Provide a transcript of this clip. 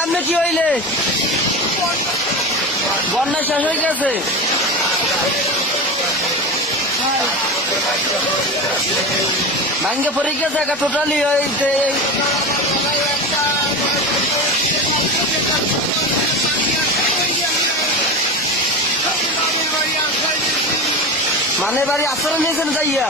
কেমনে কি হইলে বন্যা শেষ হয়ে গেছে? ভাঙ্গে পড়ে গেছে একটা টোটালি হইতে। মানে বাড়ি আশ্রয় নিয়েছেন যাইয়া?